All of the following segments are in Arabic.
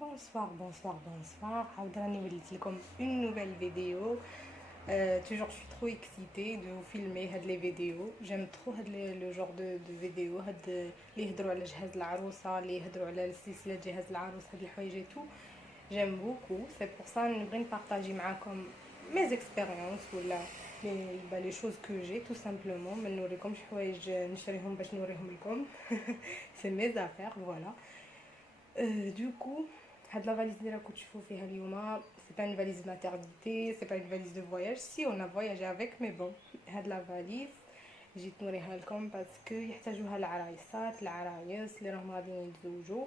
Bonsoir. عاود راني وليت لكم une nouvelle vidéo. Toujours je suis trop excitée de vous filmer هاد les vidéos. J'aime trop هاد le genre de vidéo هاد اللي يهضروا على جهاز العروسة، اللي يهضروا على سلسلة جهاز العروس، هاد الحوايج et tout. J'aime beaucoup. C'est pour ça نبغي نبارطاجي معاكم mes expériences ولا les choses que j'ai tout simplement. ما نوريكمش حوايج نشريهم باش نوريهم لكم. C'est mes affaires, voilà. Du coup, هاد لا valise اللي راكم تشوفوا فيها اليوم c'est pas une valise maternité, c'est pas une valise de voyage. Si on a voyagé avec, mais bon, هاد لا valise جيت نوريها لكم باسكو يحتاجوها العرايس اللي راهم غاديين يتزوجوا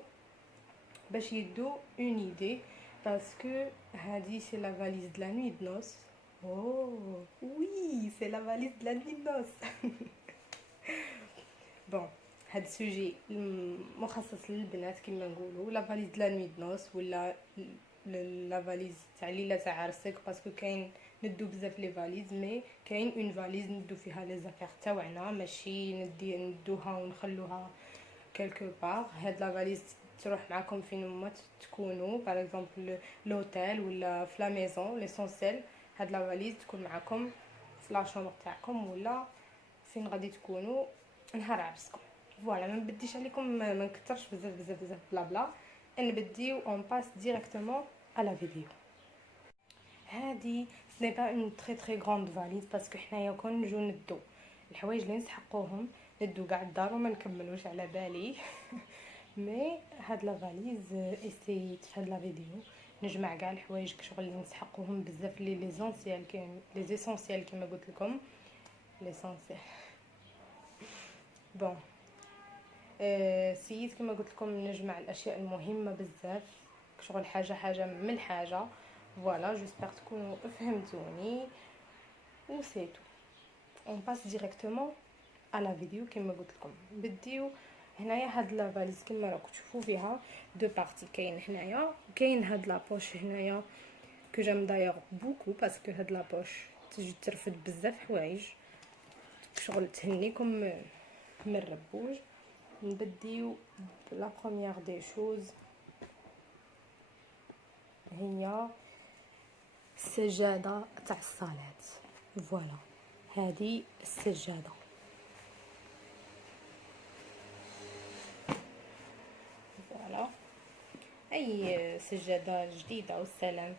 باش يدو اون ايدي باسكو هادي سي لا valise de la nuit de noces. Oh oui, c'est la valise de la nuit de noces. بون هاد السوجي مخصص للبنات كما نقولوا لا فاليز لا نوي نوس ولا لا فاليز تاع ليله تاع عرسك باسكو كاين ندو بزاف لي فاليز مي كاين اون فاليز ندو فيها لي زافير تاعنا ماشي ندوها ونخلوها كلكو بار. هاد لا فاليز تروح معكم فين ما تكونوا باغ اكزومبل لوتيل ولا في لا ميزون ليسونسيل. هاد لا فاليز تكون معكم في لا شومبر تاعكم ولا فين غادي تكونوا نهار عرسكم. فوالا ما نبديش عليكم ما نكثرش بزاف بلا بلا نبديو اون باس ديريكتومون على فيديو. هادي سني با اون تري غروند فاليز باسكو حنايا كون نجو ندو الحوايج اللي نسحقوهم ندو كاع الدار وما نكملوش على بالي. مي هاد لا فاليز اسيت في هاد لا فيديو نجمع كاع الحوايج كشغل اللي نسحقوهم بزاف لي زونسيال كاين لي اسونسيال كما قلت لكم ليسونسيال. بون سيت كما قلت لكم نجمع الاشياء المهمه بزاف شغل حاجه من الحاجه. فوالا جيسبر تكونوا فهمتوني و سي تو اون باس ديريكتومون على فيديو. كما قلت لكم بديو هنايا هاد لا فاليز كما راكم تشوفوا فيها دو بارتي. كاين هنايا كاين هاد لا بوش هنايا كو جام دايوغ بوكو باسكو هاد لا بوش تجي ترفد بزاف حوايج شغل تهنيكم من الربوج. نبديو لا بروميير دي شوز هي السجاده تاع الصالات. فوالا هذه السجاده فوالا اي سجاده جديده والسلام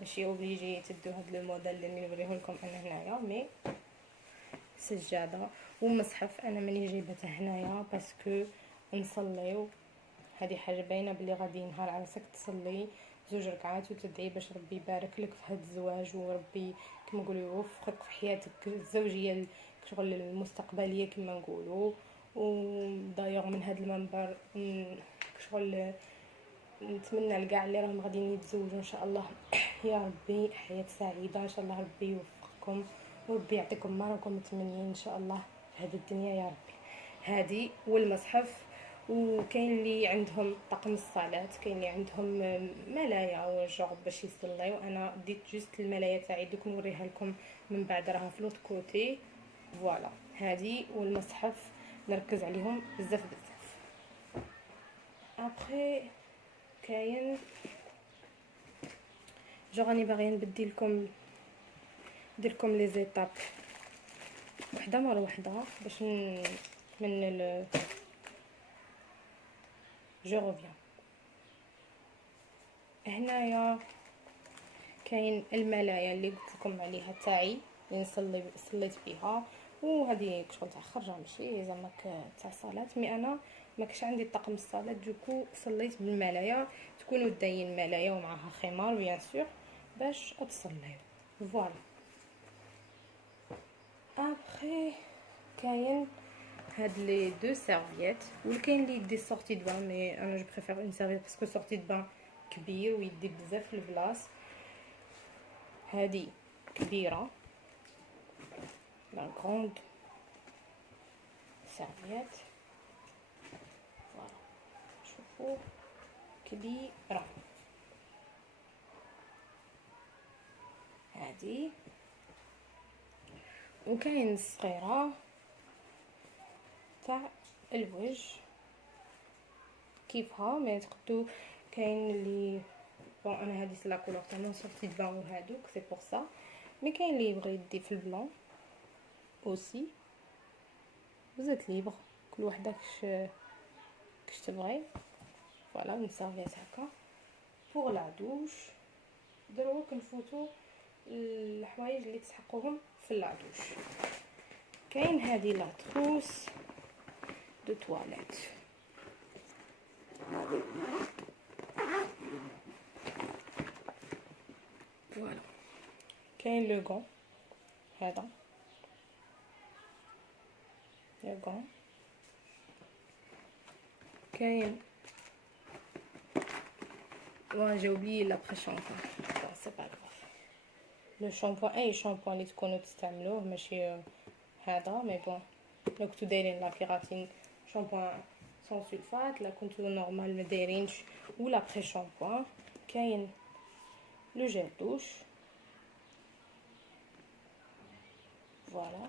ماشي اوبليجي تدو هاد لو موديل اللي نوريه لكم انا هنايا مي سجاده ومصحف انا ماني جايبته هنايا باسكو نصليو. هذه حاجه باينه بلي غادي نهار عرسك تصلي 2 ركعات وتدعي باش ربي يبارك لك في هذا الزواج وربي كما نقولوا يوفقك في حياتك الزوجيه شغل المستقبليه كما نقولوا. ودايوغ من هذا المنبر شغل نتمنى لكاع اللي راهم غاديين يتزوجوا ان شاء الله يا ربي حياه سعيده ان شاء الله ربي يوفقكم وربي يعطيكم ما راكم متمنين ان شاء الله في هذه الدنيا يا ربي. هذه والمصحف. وكاين اللي عندهم طقم الصلاه كاين اللي عندهم ملايا وجوغ باش يصليو. انا ديت جوست الملايا تاعي دوك نوريها لكم من بعد راها في لوط كوتي. فوالا هذه والمصحف نركز عليهم بزاف. ابري كاين جو راني باغيه نبدي لكم ندير لكم لي زيتاب وحده مره وحده باش من جو روفيان. هنايا كاين الملايا اللي قلت لكم عليها تاعي اللي صليت بها وهذه شغل تاع خرجه ماشي زعما تاع صلاه مي انا ما كاش عندي طقم الصلاه دوكو صليت بالملايا. تكونوا داين ملايا ومعها خمار بيان سور باش تصليو. فوالا ابري كاين هاد لي دو سيرفييت وكاين اللي يدي سورتي دو بان مي انا جو بريفير اون سيرفييت باسكو سورتي دو بان كبير ويدي بزاف البلاص. هادي كبيره لا غروند سيرفييت فوالا شوفوا كبيره. هادي وكاين الصغيره تاع الوجه كيفها ما تقدو كاين اللي بون انا هذه سي لا كولور تاع مون سورتي دو بان هادوك سي بور سا، مي كاين اللي يبغي يدي في البلون اوسي، بزاف ليبر كل وحده كش تبغي. فوالا نساويات هكا بوغ لا دوش. دروك نفوتو الحوايج اللي تسحقوهم في لا دوش. كاين هذه لا تروس دو تواليت، فوالا. كاين لو غون، هذا لو غون. كاين j'ai oublié l'après shampoing. Bon, c'est pas grave. Le shampoing اي شامبوان اللي تكونوا تستعملوه ماشي هذا، مي بون لو كنتو دايرين لا كيراتين شامبوان سون سولفات، لا كنتو نورمال ما دايرينش ولا بري شامبوان. كاين لو جيل دوش، فوالا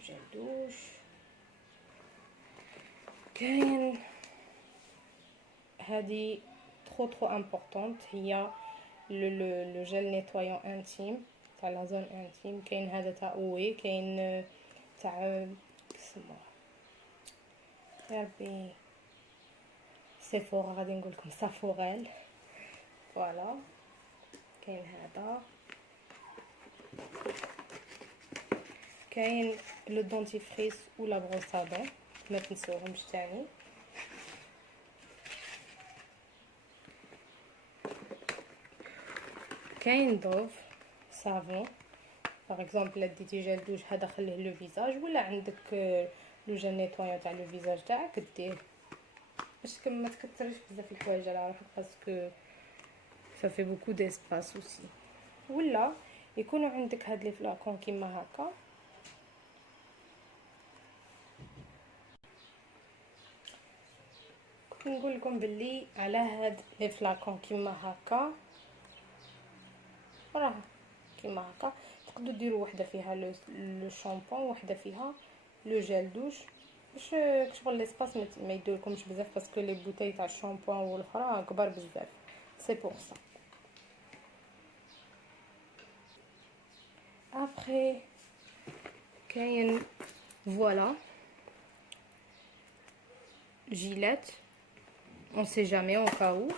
جيل دوش. كاين هذه trop importante هي le gel nettoyant intime تاع لا زون انتيم. كاين هذا تاع اوي، كاين تاع اسمه يا ربي سيفورا، غادي نقول لكم سافوريل، فوالا. كاين هذا، كاين لو دونتيفريس ولا بروسادون ما تنسوهمش تاني. كاين دوف صابون باغ اكزومبل ديتي جيل دوش هذا خليه لو فيزاج، ولا عندك لو جيل نيتوايون تاع لو فيزاج تاعك ديه باش ما تكثرش بزاف الحوايج على روحك باسكو ça fait beaucoup d'espace aussi. ولا يكونوا عندك هاد لي فلاكون كيما هكا، كنت نقول لكم باللي على هاد لي فلاكون كيما هكا راه كيما هكا تقدروا ديروا وحده فيها لو شامبون وحده فيها لو جيل دوش باش كشغل ليسباس ما يدولكمش بزاف باسكو لي بوتاي تاع الشامبون والاخرى كبار بزاف، سي بور سا. ابري كاين فوالا جيلات on sait jamais au cas où.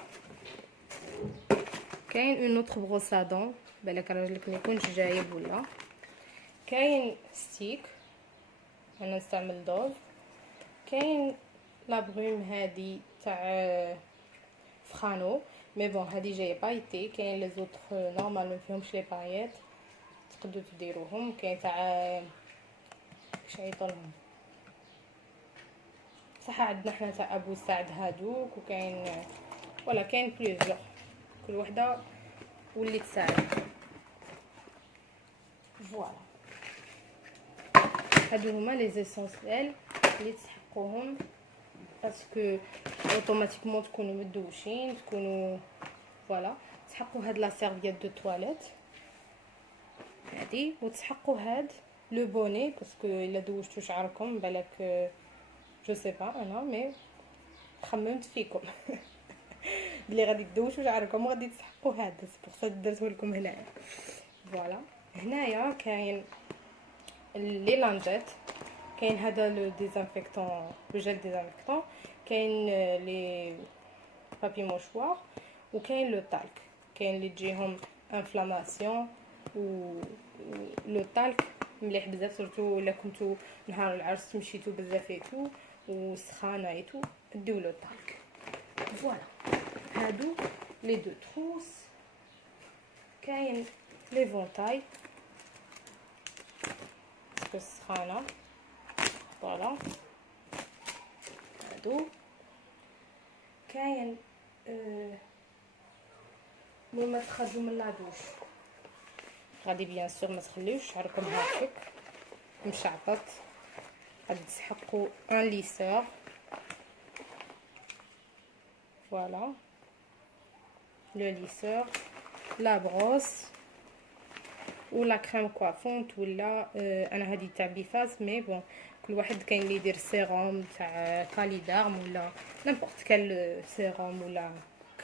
كاين اون اوتر بروسادون بالك راجلك ما يكونش جايب، ولا كاين ستيك انا نستعمل دوف. كاين لا بروم هادي تاع فرانو مي بون هادي جايه بايتي. كاين لي زوتر نورمال ما فيهمش لي بايات تقدروا تديروهم. كاين تاع كشعيطولهم صح عندنا حنا تاع ابو سعد هادوك، وكاين ولا كاين بليزيور كل وحده واللي تساعد. فوالا هادو هما لي زيسونسيال اللي تسحقوهم باسكو اوتوماتيكمون تكونوا مدوشين تكونوا. فوالا تسحقوا هاد لا سيرفييت دو تواليت هادي، وتسحقوا هاد لو بوني باسكو الا دوشتو شعركم بالك جو سي با انا مي خممت فيكم بلي غادي تدوشوا شعركم وغادي تسحقوا هذا، بور سا درته لكم هنايا. فوالا هنايا كاين لي لانجيت، كاين هذا لو ديزانفيكتون لو جيل ديزانفيكتون، كاين لي بابي موشوار، وكاين لو تالك. كاين اللي تجيهم انفلاماسيون و لو تالك مليح بزاف سورتو الا كنتو نهار العرس مشيتو بزاف ايتو وسخانه ايتو ديو لو تالك. فوالا هادو لي دو تروس. كاين لي فونتاي باسكو السخانه. فوالا هادو كاين ملي تخرجوا من لادوش غادي بيان سور ما تخليوش شعركم هاكك مشعبط، غادي تسحقوا ان ليسور. فوالا لو ليسور، لا بروس ولا كريم كوافونت، ولا انا هذه تاع بيفاز مي بون كل واحد كاين اللي يدير سيروم تاع كاليدارم ولا نيمبورط كال سيروم ولا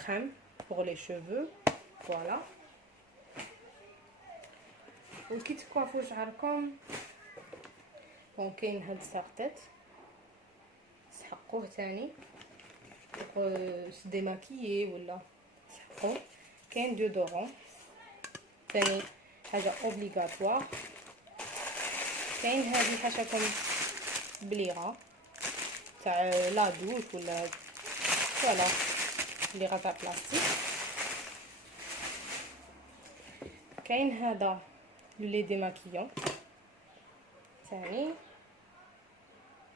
كريم بور لي شوفو. فوالا وكي تكوافو شعركم بون كاين هاد سارتيت تسحقوه تاني ديماكيي ولا تسحقوه. كاين ديودورون تاني حاجه اوبليغاتوار. كاين هذه حاشاكم بليغه تاع لا دوش ولا فوالا بليغه تاع بلاستيك. كاين هذا لي ديماكيون ثاني.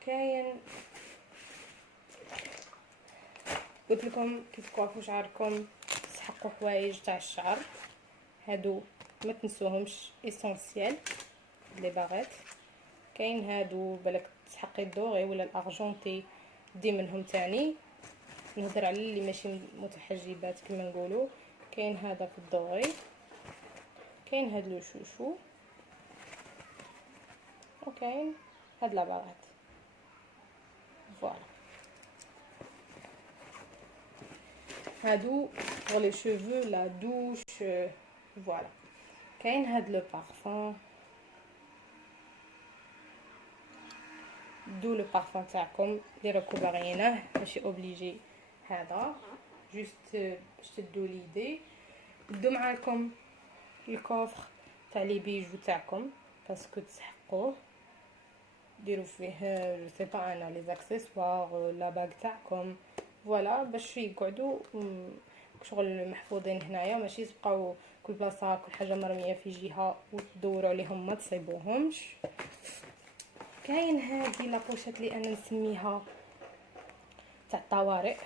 كاين قلت لكم كي تكوافو شعركم تسحقوا حوايج تاع الشعر، هادو ما تنسوهمش اسونسيال لي باغيت. كاين هادو بالك تسحقي الدوري ولا الارجونتي دي منهم تاني. نهضر على اللي ماشي متحجبات كما نقولوا. كاين هذا في الدوري، كاين هاد لو شوشو، وكاين هاد لا باغيت. فوالا هادو pour les cheveux la douche. فوالا كاين هاد لو بارفان، دو لو بارفان تاعكم اللي راكو باغيينه ماشي اوبليجي. هذا جوست باش تدو ليدي. دو معاكم الكوفر تاع لي بيجو تاعكم باسكو تسحقوه، ديروا فيه جو سي با انا لي اكسسوار لا باغ تاعكم. فوالا باش يقعدوا شغل محفوظين هنايا، ماشي تبقاو كل بلاصه كل حاجه مرميه في جهه وتدوروا عليهم ما تصيبوهمش. كاين هذه لابوشات اللي انا نسميها تاع الطوارئ،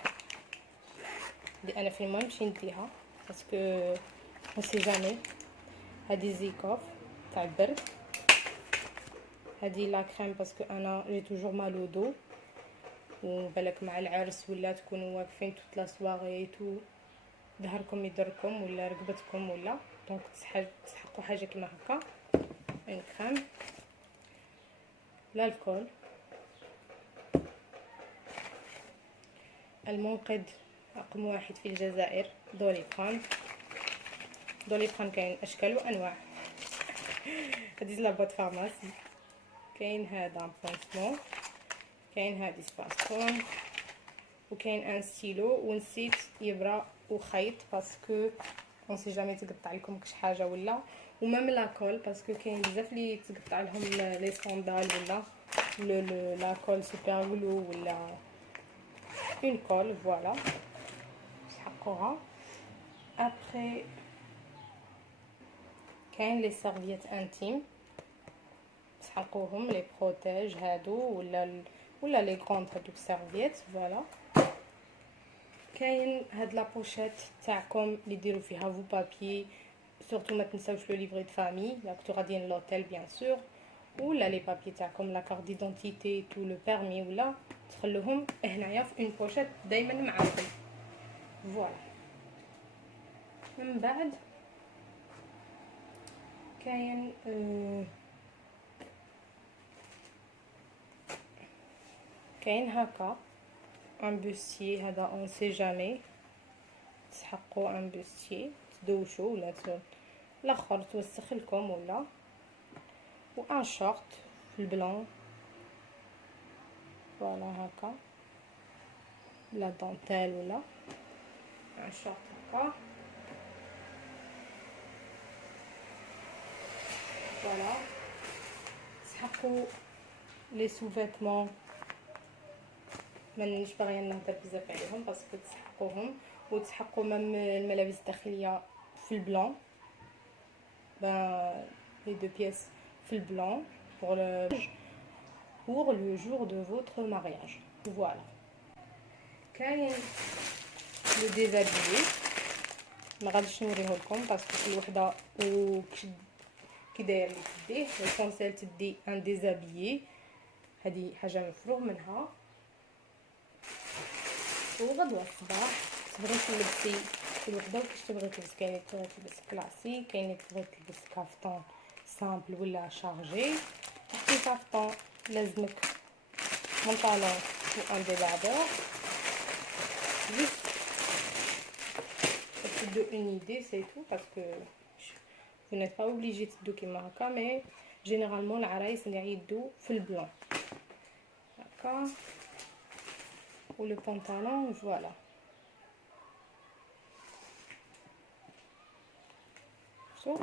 اللي انا فين ما نمشي نديها باسكو ما سي جامي. هذه زيكوف تاع البرد، هذه لا كريم باسكو انا جي توجور مالو دو، وبالك مع العرس ولا تكونوا واقفين توت لا سواغي تو ظهركم يضركم ولا ركبتكم ولا دونك تسحقوا حاجه كيما هكا. اون كريم الكول، المنقذ رقم 1 في الجزائر دوليبران. دوليبران كاين اشكال وانواع. هذه لابوت فارماسي. كاين هذا بونسمون، كاين هذه سباسون، وكاين ان ستيلو. ونسيت ابره وخيط باسكو اون سي جامي تقطع لكم كش حاجه ولا. ومام لاكول باسكو كاين بزاف اللي تقطع لهم لي صوندال ولا لاكول سوبر غلو ولا اون كول. فوالا تحقوها. ابري كاين لي سيرفييت انتيم تحقوهم، لي بروتيج هادو ولا لي غروند هادوك سيرفييت. فوالا كاين هاد لابوشيت تاعكم اللي ديروا فيها فو بابي، سورتو ما تنساوش لو ليفري دو فامي لا كنتو غاديين لوتيل بيان سور، ولا لي بابي تاعكم لا كارت ديدونتيتي تو لو بيرمي ولا تخلوهم هنايا في اون بوشيت دائما معاكم. فوالا من بعد كاين كاين هكا ان بوستي. هذا اون سي جامي تسحقوا ان بوستي تدوشوا ولا الاخر توسخ لكم ولا. وان شورت في البلون فوالا هكا لا دونتيل ولا ان شورت هكا. فوالا تسحقوا لي سو فيتمون، مانيش باغيه نهضر بزاف عليهم باسكو تسحقوهم. وتسحقوا مام الملابس الداخليه في البلون، لي دو بياس في البلون pour le jour de votre mariage. Voilà. كاين لو ديزابيي ما غاديش نوريه لكم باسكو كل وحده كي داير لي تديه. ليسونسيال تدي ان ديزابيي، هذه حاجه مفروغ منها. وغدوه الصباح تبغي تلبسي كل وحده كيفاش تبغي تلبس. كاين اللي تبغي تلبس كلاسيك، كاين اللي تبغي تلبس كافتون سامبل ولا شارجي. تحتي كافتون لازمك بنطالون و ان ديباردور juste pour te donner une idée, c'est tout, parce que vous n'êtes pas obligé تدو كيما هكا، mais généralement العرايس اللي يدو في البلون هكا. و لو بونطالون فوالا شوف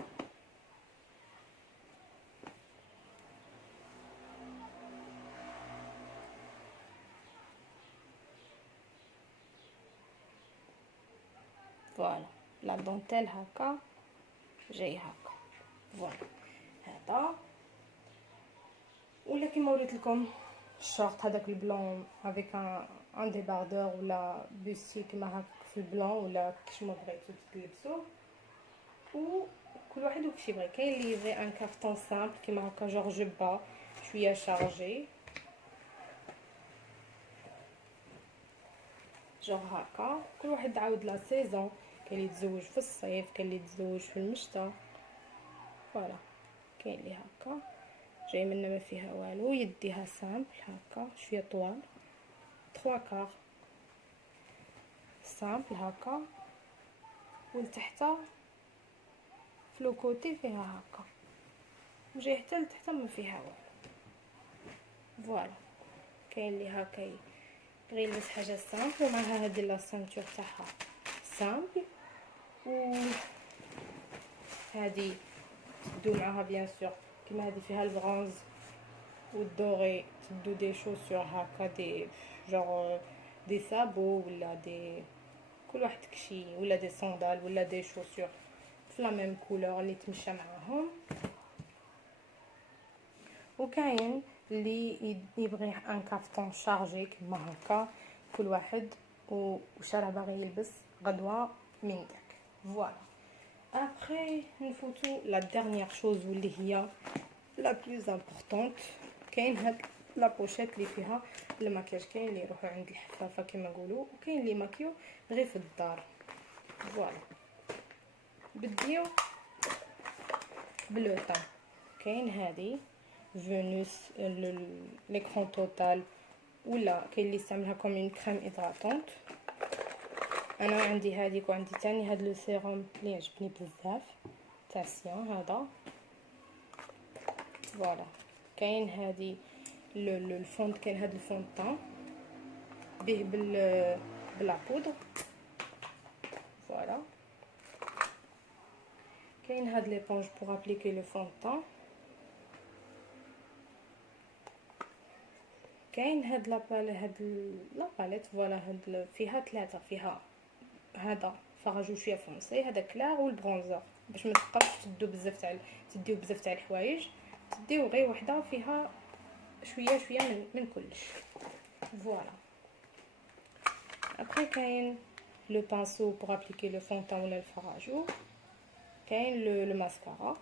فوالا لا دونتيل هكا جاي هكا فوالا هذا. ولا كيما وريت لكم الشورت هذاك البلون افيك ان ديباردور ولا بوستي كيما هكا في البلون ولا كيما بغيتو تلبسوه. وكل واحد وكيفاش يبغي. كاين اللي يبغي ان كارطون سامبل كيما هكا جور جوبا شويه شارجي جور هكا. كل واحد عاود لا سيزون، كاين اللي يتزوج في الصيف، كاين اللي يتزوج في المشتى فوالا. كاين اللي هكا جاي منا ما فيها والو، يديها سامبل هكا شويه طوال 3 كار سامبل هكا، ولتحت في لو كوتي فيها هكا، وجاي حتى لتحت ما فيها والو فوالا. كاين اللي هكا بغي يلبس حاجه سامبل ومعها هذه لا سانتور تاعها سامبل، و هذه تدو معها بيان سور كيما هذه فيها البرونز والدوري، تدو دي شوسور هكا دي جور دي سابو ولا دي كل واحد كشي، ولا دي صندال ولا دي شوسور في لا ميم كولور اللي تمشى معاهم. وكاين اللي يبغي ان كافتون شارجي كيما هكا كل واحد وش راه باغي يلبس غدوه من داك فوالا. ابري نفوتو لا ديرنيير شوز واللي هي لا بلوز امبورطونط. كاين هاد لا بوشيت اللي فيها الماكياج. كاين اللي يروحوا عند الحفافه كيما نقولوا، وكاين اللي ماكيو غير في الدار فوالا. بديو بلو طون. كاين هذه فينوس ليكرون توتال، ولا كاين اللي يستعملها كوم اون كريم هيدراتونت. انا عندي هذيك وعندي ثاني هذا لو سيروم اللي يعجبني بزاف تاع سيون هذا فوالا. كاين هذه الفونت، كاين هذا الفونطان به بلا بودر فوالا. كاين هاد ليبونج بوغ ابليكي لو فونطان. كاين هاد لاباليت فوالا. هاد فيها 3، فيها هذا فراجو شويه فونسي، هذا كلار، والبرونزر باش ما تبقاوش تديو بزاف تاع الحوايج، تديو غير وحده فيها شويه من كلش فوالا. ابري كاين لو بانسو بوغ ابليكي لو فونطون ولا الفراجو. كاين لو ماسكارا.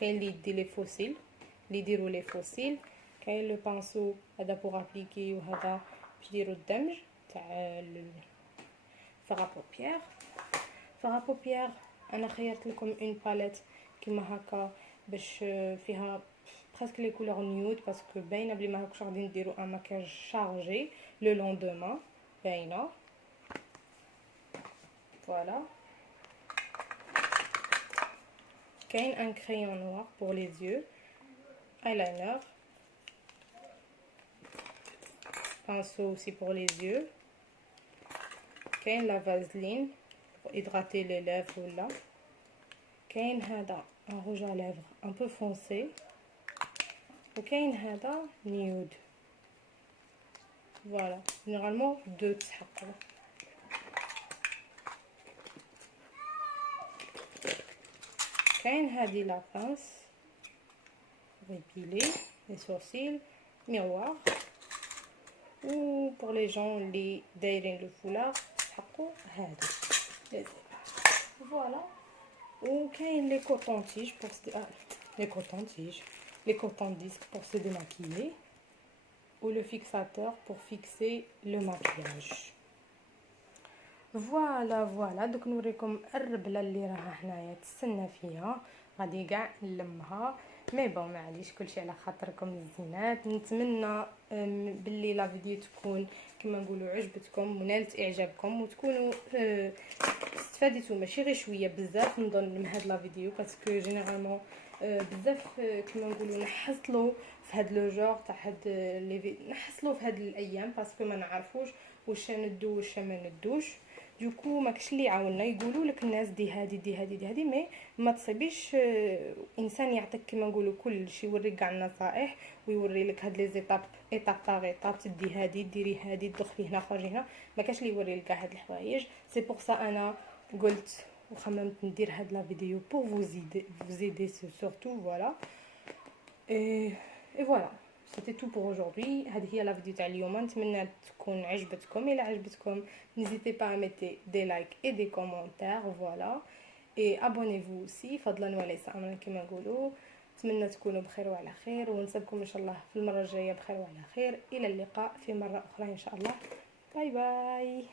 كاين اللي يدي لي فوسيل اللي يديروا لي فوسيل. كاين لو بانسو هذا بوغ ابليكي، وهذا باش يديروا الدمج تاع فغا بوبيير. انا خيرت لكم اون باليت كيما هكا باش فيها بريسك لي كولور نيود، باسكو باينه بلي ما هكاش غادي نديروا ان ماكياج شارجي لو لوندومان باينه فوالا. كاين ان كريون نوار بور لي زيو، ايلاينر، pinceau aussi pour les yeux. كاين لا فازلين pour hydrater les lèvres ولا. كاين هذا un rouge à lèvres un peu foncé. وكاين هذا نيود فوالا. généralement 2 تسحقوا. كاين هذه لا بانس ريبيلي لي سورسيل ميروار. و pour les gens اللي دايرين لو فولار تسحقوا هذا فوالا. وكاين لي كوطون تيج بور لي كوطون ديسك pour se démaquiller, ou le fixateur pour fixer le maquillage فوالا. دوك نوريكم الربله اللي راها هنايا تستنى فيها، غادي كاع نلمها مي بون معليش كلشي على خاطركم الزينات. نتمنى باللي لا فيديو تكون كما نقولوا عجبتكم ونالت اعجابكم وتكونوا استفاديتوا ماشي غير شويه بزاف نظن من هاد لا فيديو باسكو جينيرالمون بزاف كما نقولوا نحصلوا في هاد لو جور تاع هاد نحصلوا في هاد الايام باسكو ما نعرفوش واش ندو واش ما ندوش. دوكو ما كاش اللي يعاوننا يقولوا لك الناس دي هادي دي هادي دي هادي مي ما تصيبيش انسان يعطيك كما نقولوا كل شيء يوريك كاع النصائح ويوري لك هاد لي زيتاب ايتاب باغ ايتاب تدي هادي ديري هادي تدخلي هنا خرجي هنا ما كاش اللي يوري لك كاع هاد الحوايج. سي بور سا انا قلت وخممت ندير هاد لا فيديو بور vous aider surtout voilà et voilà c'était tout pour aujourd'hui. هذه هي لا فيديو تاع اليوم. نتمنى تكون عجبتكم. الا عجبتكم n'hésitez pas à mettre des likes et des commentaires voilà et abonnez-vous aussi فضلا وليس امرا كما نقولوا. نتمنى تكونوا بخير وعلى خير ونسبكم ان شاء الله في المره الجايه بخير وعلى خير. الى اللقاء في مره اخرى ان شاء الله. باي باي.